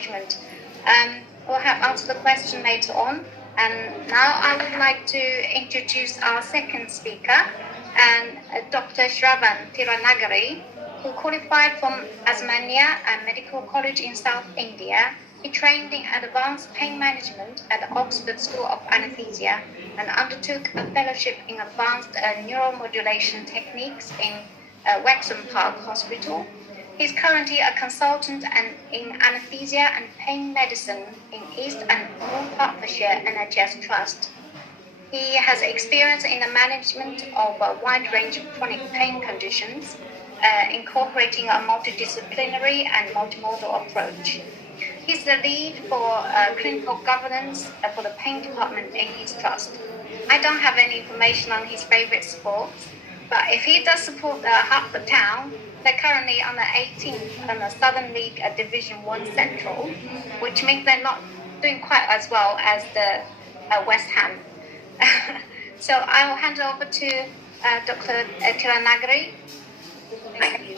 management. We'll have answer the question later on. And now I would like to introduce our second speaker, Dr. Shravan Tirunagari, who qualified from Osmania Medical College in South India. He trained in advanced pain management at the Oxford School of Anesthesia and undertook a fellowship in advanced neuromodulation techniques in Wexham Park Hospital. He's currently a consultant in anesthesia and pain medicine in East and North Hertfordshire NHS Trust. He has experience in the management of a wide range of chronic pain conditions, incorporating a multidisciplinary and multimodal approach. He's the lead for clinical governance for the pain department in his trust. I don't have any information on his favourite sports, but if he does support Hertford Town, they're currently on the 18th on the Southern League Division 1 Central, which means they're not doing quite as well as the West Ham. So I'll hand it over to Dr. Tirunagari. Thank you.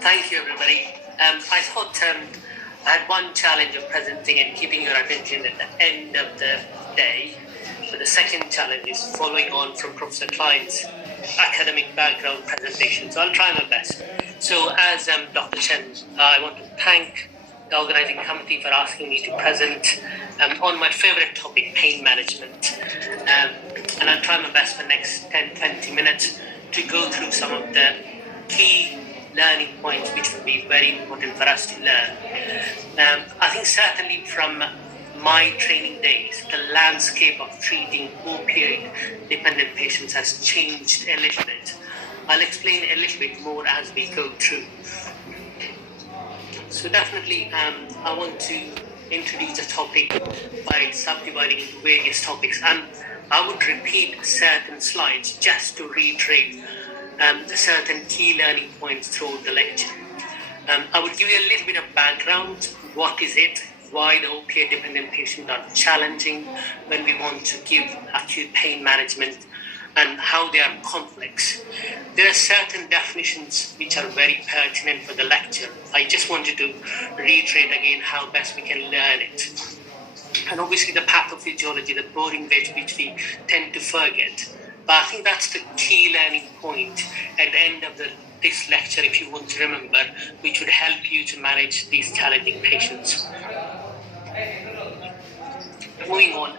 Thank you, everybody. I thought I had one challenge of presenting and keeping your attention at the end of the day. But the second challenge is following on from Professor Klein's academic background presentation. So I'll try my best. So as Dr. Chen, I want to thank the organizing committee for asking me to present on my favorite topic, pain management. And I'll try my best for the next 10-20 minutes to go through some of the key learning points which will be very important for us to learn. I think certainly from my training days, the landscape of treating opioid-dependent patients has changed a little bit. I'll explain a little bit more as we go through. So definitely, I want to introduce the topic by subdividing into various topics, and I would repeat certain slides just to reiterate certain key learning points throughout the lecture. I would give you a little bit of background. What is it? Why the opioid-dependent patients are challenging when we want to give acute pain management, and how they are complex. There are certain definitions which are very pertinent for the lecture. I just wanted to reiterate again how best we can learn it. And obviously the pathophysiology, the boring bit which we tend to forget. But I think that's the key learning point at the end of this lecture, if you want to remember, which would help you to manage these challenging patients. Moving on,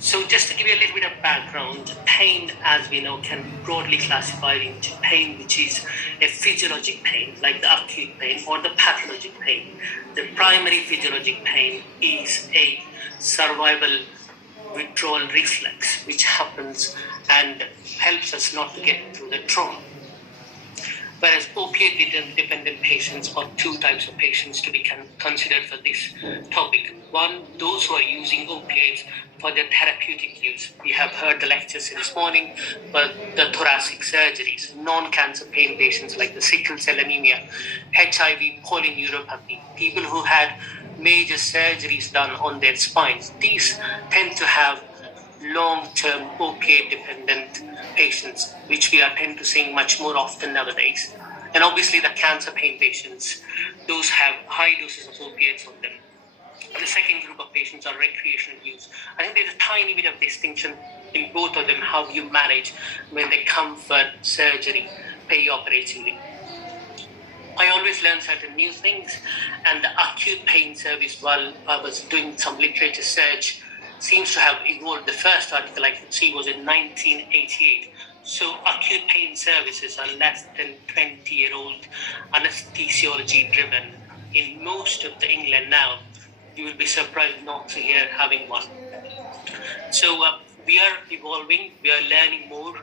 so just to give you a little bit of background, pain, as we know, can be broadly classified into pain which is a physiologic pain, like the acute pain, or the pathologic pain. The primary physiologic pain is a survival withdrawal reflex, which happens and helps us not to get through the trauma. Whereas opioid-dependent patients are two types of patients to be considered for this topic. One, those who are using opioids for their therapeutic use. We have heard the lectures this morning, but the thoracic surgeries, non-cancer pain patients like the sickle cell anemia, HIV, polyneuropathy, people who had major surgeries done on their spines. These tend to have long-term opioid-dependent patients, which we are tend to seeing much more often nowadays. And obviously the cancer pain patients, those have high doses of opiates on them. The second group of patients are recreational use. I think there's a tiny bit of distinction in both of them, how you manage when they come for surgery perioperatively. I always learn certain new things, and the acute pain service, while I was doing some literature search, seems to have evolved. The first article I could see was in 1988. So acute pain services are less than 20-year-old anesthesiology driven. In most of the England now, you will be surprised not to hear having one. So we are evolving, we are learning more.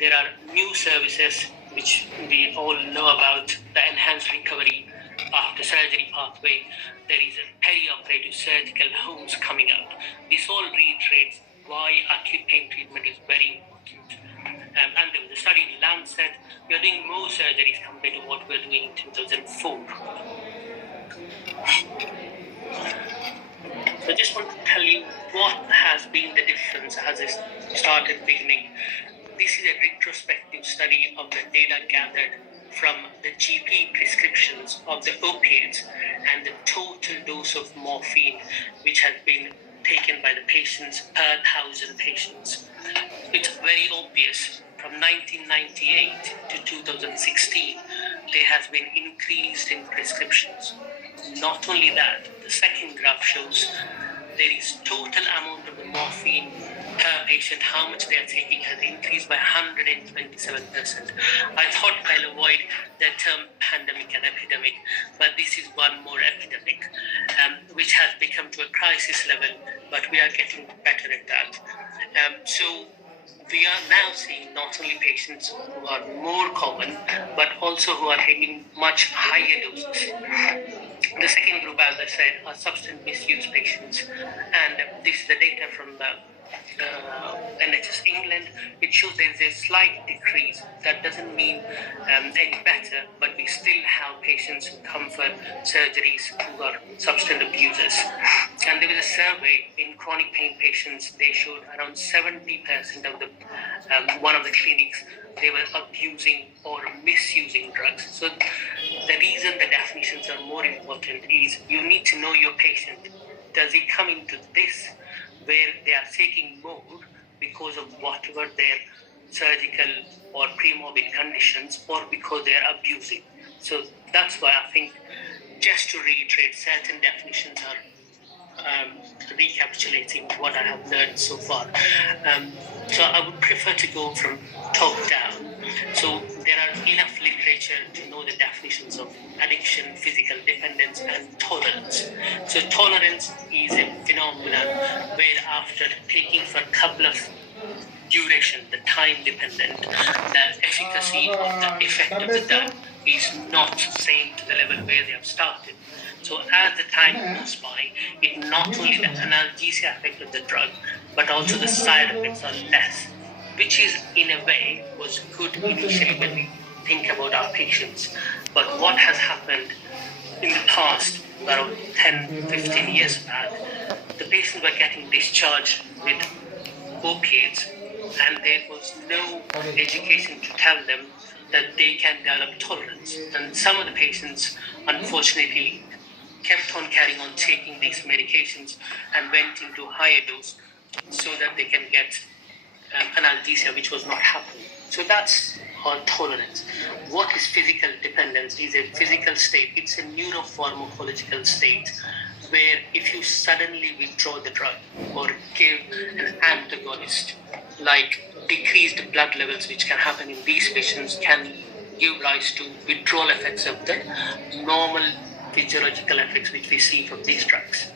There are new services which we all know about, the enhanced recovery after surgery pathway. There is a perioperative surgical homes coming out. This all reiterates why acute pain treatment is very important. And there was a study in Lancet. We are doing more surgeries compared to what we were doing in 2004. So I just want to tell you what has been the difference as I started beginning. This is a retrospective study of the data gathered from the GP prescriptions of the opiates and the total dose of morphine which has been taken by the patients per 1,000 patients. It's very obvious from 1998 to 2016 there has been increase in prescriptions. Not only that, the second graph shows there is total amount of the morphine per patient, how much they are taking has increased by 127%. I thought I'll avoid the term pandemic and epidemic, but this is one more epidemic, which has become to a crisis level, but we are getting better at that. So we are now seeing not only patients who are more common, but also who are taking much higher doses. The second group, as I said, are substance misuse patients, and this is the data from the NHS England. It shows there is a slight decrease. That doesn't mean any better, but we still have patients who come for surgeries who are substance abusers. And there was a survey in chronic pain patients. They showed around 70% of the one of the clinics they were abusing or misusing drugs. So the reason the definitions are more important is you need to know your patient. Does he come into this where they are taking more because of whatever their surgical or pre-morbid conditions, or because they are abusing? So that's why I think, just to reiterate, certain definitions are recapitulating what I have learned so far. So I would prefer to go from top down. So there are enough literature to know the definitions of addiction, physical dependence, and tolerance. So tolerance is a phenomenon where after taking for a couple of duration, the time dependent, the efficacy or the effect of the drug is not same to the level where they have started. So as the time goes by, it not only the analgesia effect of the drug, but also the side effects are less, which is in a way was good initially when we think about our patients. But what has happened in the past, around 10, 15 years back, the patients were getting discharged with opiates, and there was no education to tell them that they can develop tolerance. And some of the patients, unfortunately, kept on carrying on taking these medications and went into higher dose so that they can get analgesia, which was not happening. So that's on tolerance. What is physical dependence? Is a physical state. It's a neuropharmacological state where if you suddenly withdraw the drug or give an antagonist, like decreased blood levels, which can happen in these patients, can give rise to withdrawal effects of the normal physiological effects which we see from these drugs.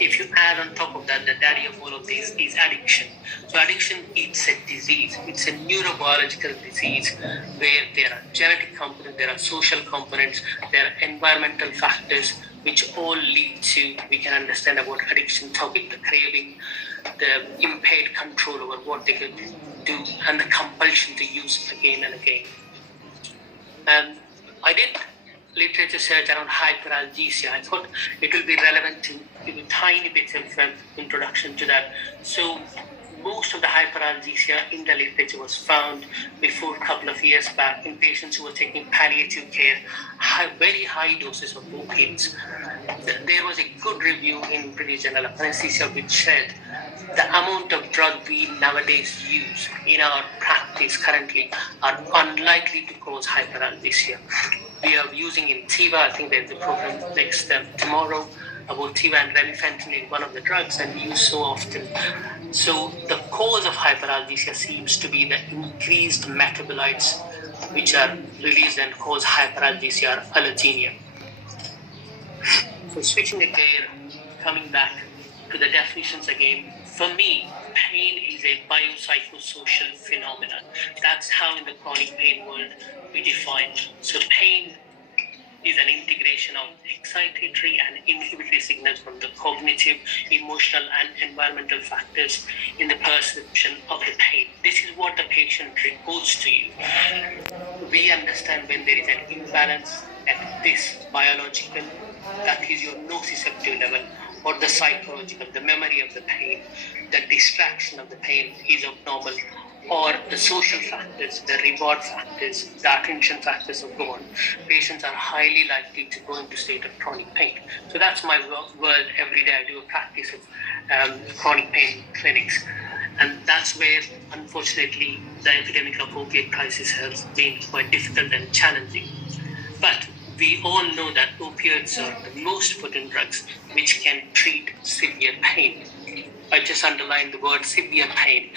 If you add on top of that, the daddy of all of these is addiction. So addiction, it's a disease. It's a neurobiological disease where there are genetic components, there are social components, there are environmental factors which all lead to, we can understand about addiction topic, the craving, the impaired control over what they can do, and the compulsion to use again and again. I did literature search around hyperalgesia. I thought it will be relevant to give a tiny bit of introduction to that. So most of the hyperalgesia in the literature was found before a couple of years back in patients who were taking palliative care, very high doses of opiates. There was a good review in British Journal of Anesthesia which said the amount of drug we nowadays use in our practice currently are unlikely to cause hyperalgesia. We are using in TIVA, I think there's a program next tomorrow about TIVA and remifentanil, one of the drugs, and we use so often. So the cause of hyperalgesia seems to be the increased metabolites which are released and cause hyperalgesia or allergenia. So switching the gear, coming back to the definitions again, for me, pain is a biopsychosocial phenomenon. That's how in the chronic pain world we define. So pain is an integration of excitatory and inhibitory signals from the cognitive, emotional, and environmental factors in the perception of the pain. This is what the patient reports to you. We understand when there is an imbalance at this biological, that is your nociceptive level, or the psychological, the memory of the pain, the distraction of the pain is abnormal, or the social factors, the reward factors, the attention factors are gone, patients are highly likely to go into state of chronic pain. So that's my world every day. I do a practice of chronic pain clinics. And that's where, unfortunately, the epidemic of opiate crisis has been quite difficult and challenging. But we all know that opioids are the most potent drugs which can treat severe pain. I just underline the word severe pain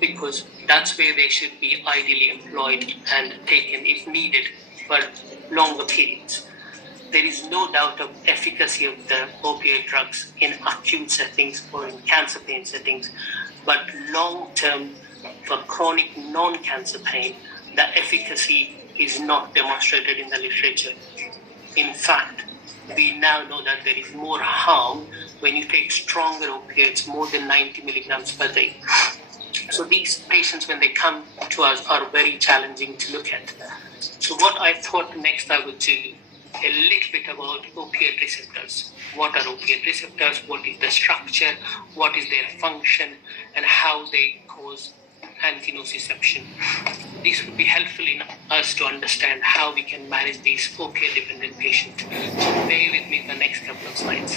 because that's where they should be ideally employed and taken if needed for longer periods. There is no doubt of efficacy of the opioid drugs in acute settings or in cancer pain settings, but long-term for chronic non-cancer pain, the efficacy is not demonstrated in the literature. In fact, we now know that there is more harm when you take stronger opioids, more than 90 milligrams per day. So these patients, when they come to us, are very challenging to look at. So what I thought next I would do a little bit about opioid receptors. What are opioid receptors? What is the structure? What is their function? And how they cause antinociception. This would be helpful in us to understand how we can manage these opioid-dependent patients. So bear with me for the next couple of slides.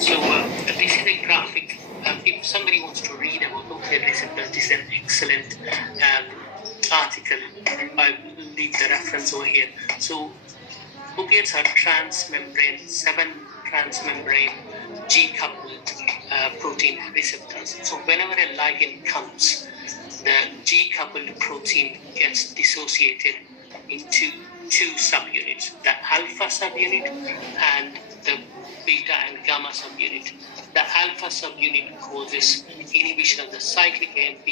So this is a graphic. If somebody wants to read about opioid receptors, this is an excellent article. I will leave the reference over here. So opiates are transmembrane, 7 transmembrane G-coupled protein receptors. So whenever a ligand comes, the G-coupled protein gets dissociated into 2 subunits, the alpha subunit and the beta and gamma subunit. The alpha subunit causes inhibition of the cyclic AMP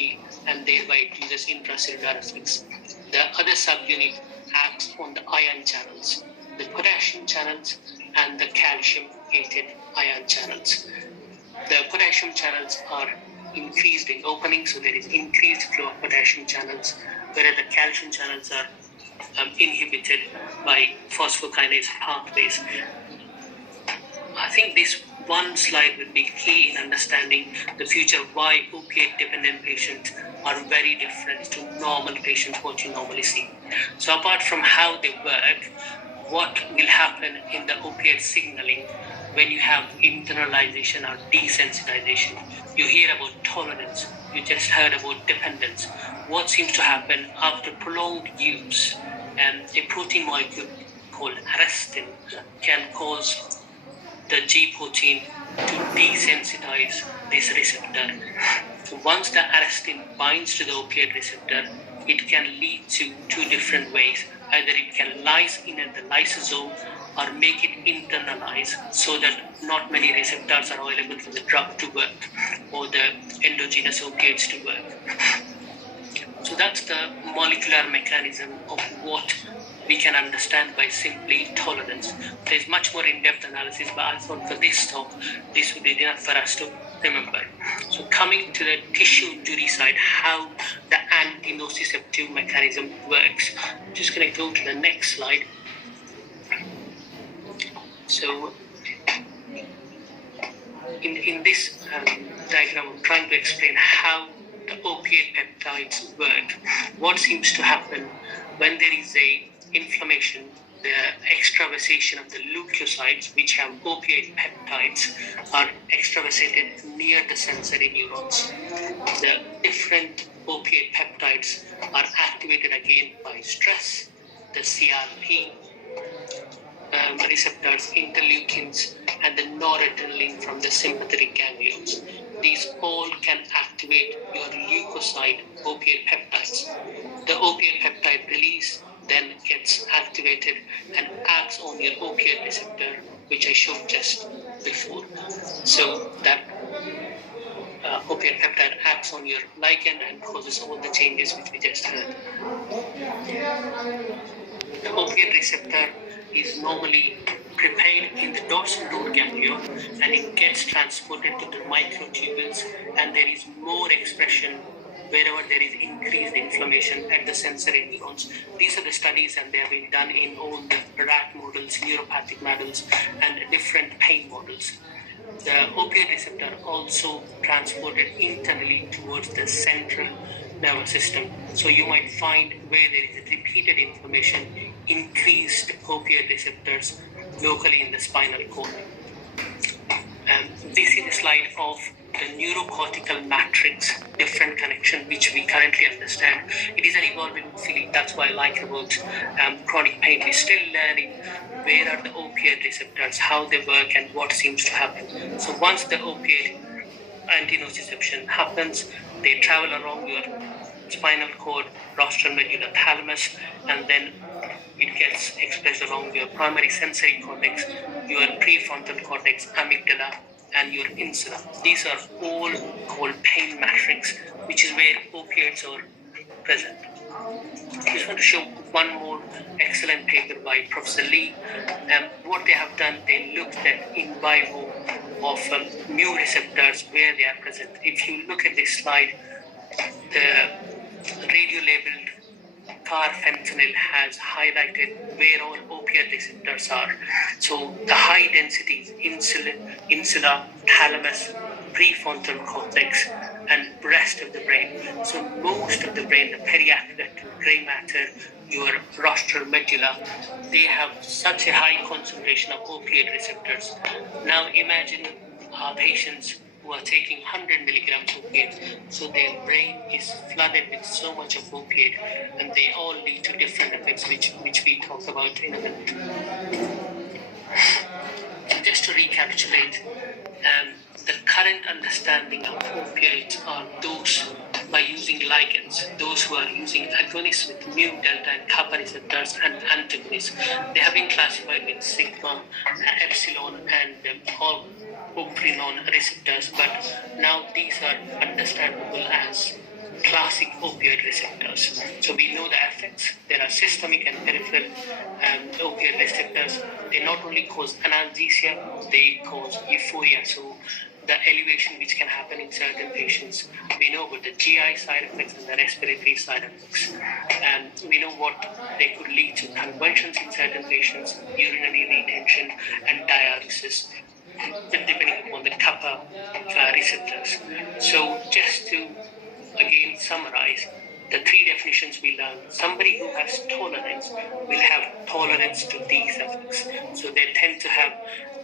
and thereby it uses intracellular effects. The other subunit acts on the ion channels, the potassium channels and the calcium-gated ion channels. The potassium channels are increased in opening, so there is increased flow of potassium channels, whereas the calcium channels are inhibited by phosphokinase pathways. I think this one slide would be key in understanding the future why opiate-dependent patients are very different to normal patients, what you normally see. So apart from how they work, what will happen in the opiate signaling when you have internalization or desensitization? You hear about tolerance, you just heard about dependence. What seems to happen after prolonged use? A protein molecule called arrestin can cause the G protein to desensitize this receptor. So once the arrestin binds to the opioid receptor, it can lead to 2 different ways. Either it can lyse in at the lysosome or make it internalize so that not many receptors are available for the drug to work or the endogenous opioids to work. So that's the molecular mechanism of what we can understand by simply tolerance. There's much more in-depth analysis, but I thought for this talk, this would be enough for us to remember. So coming to the tissue injury side, how the antinociceptive mechanism works. I'm just going to go to the next slide. So in this diagram, I'm trying to explain how the opiate peptides work. What seems to happen when there is a inflammation, the extravasation of the leukocytes, which have opioid peptides, are extravasated near the sensory neurons. The different opioid peptides are activated again by stress, the CRP receptors, interleukins, and the noradrenaline from the sympathetic ganglions. These all can activate your leukocyte opioid peptides. The opioid peptide release then gets activated and acts on your opioid receptor, which I showed just before. So that opioid peptide acts on your ligand and causes all the changes which we just heard. The opioid receptor is normally prepared in the dorsal root ganglion and it gets transported to the microtubules, and there is more expression wherever there is increased inflammation at the sensory neurons. These are the studies, and they have been done in all the rat models, neuropathic models, and different pain models. The opioid receptor also transported internally towards the central nervous system. So you might find where there is repeated inflammation, increased opioid receptors locally in the spinal cord. This is a slide of the neurocortical matrix different connection which we currently understand. It is an evolving field. That's why I like about chronic pain. We're still learning where are the opioid receptors, how they work, and what seems to happen. So once the opioid antinociception happens, they travel along your spinal cord, rostral medulla, thalamus, and then it gets expressed along your primary sensory cortex, your prefrontal cortex, amygdala, and your insula. These are all called pain matrix, which is where opioids are present. I just want to show one more excellent paper by Professor Lee. What they have done, they looked at in vivo of mu receptors where they are present. If you look at this slide, the radio-labeled carfentanil has highlighted where all opioid receptors are. So the high densities, insula, thalamus, prefrontal cortex, and rest of the brain. So most of the brain, the periaqueduct, gray matter, your rostral medulla, they have such a high concentration of opioid receptors. Now imagine patients who are taking 100 milligrams of opiates, so their brain is flooded with so much of opiate, and they all lead to different effects, which we talk about in a minute. Just to recapitulate, the current understanding of opioids are those by using ligands, those who are using agonists with mu, delta, and kappa receptors, and antagonists. They have been classified with sigma, epsilon, and all oprinon receptors, but now these are understandable as classic opioid receptors. So we know the effects. There are systemic and peripheral opioid receptors. They not only cause analgesia, they cause euphoria. So the elevation which can happen in certain patients. We know about the GI side effects and the respiratory side effects. We know what they could lead to: convulsions in certain patients, urinary retention, and diuresis, depending upon the kappa receptors. So just to again summarize, the three definitions we learned: somebody who has tolerance will have tolerance to these effects. So they tend to have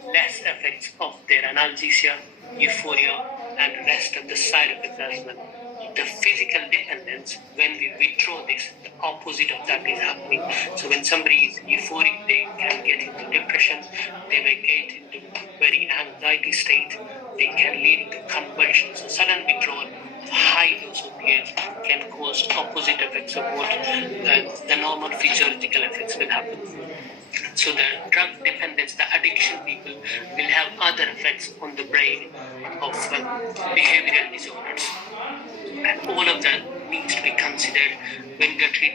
less effects of their analgesia, euphoria, and rest of the side effects as well. The physical dependence, when we withdraw this, the opposite of that is happening. So when somebody is euphoric, they can get into depression, they may get into very anxiety state, they can lead into convulsions. So sudden withdrawal of high dose opiates can cause opposite effects of what the normal physiological effects will happen. So the drug dependence, the addiction people will have other effects on the brain of behavioral disorders. And all of that needs to be considered when we are treating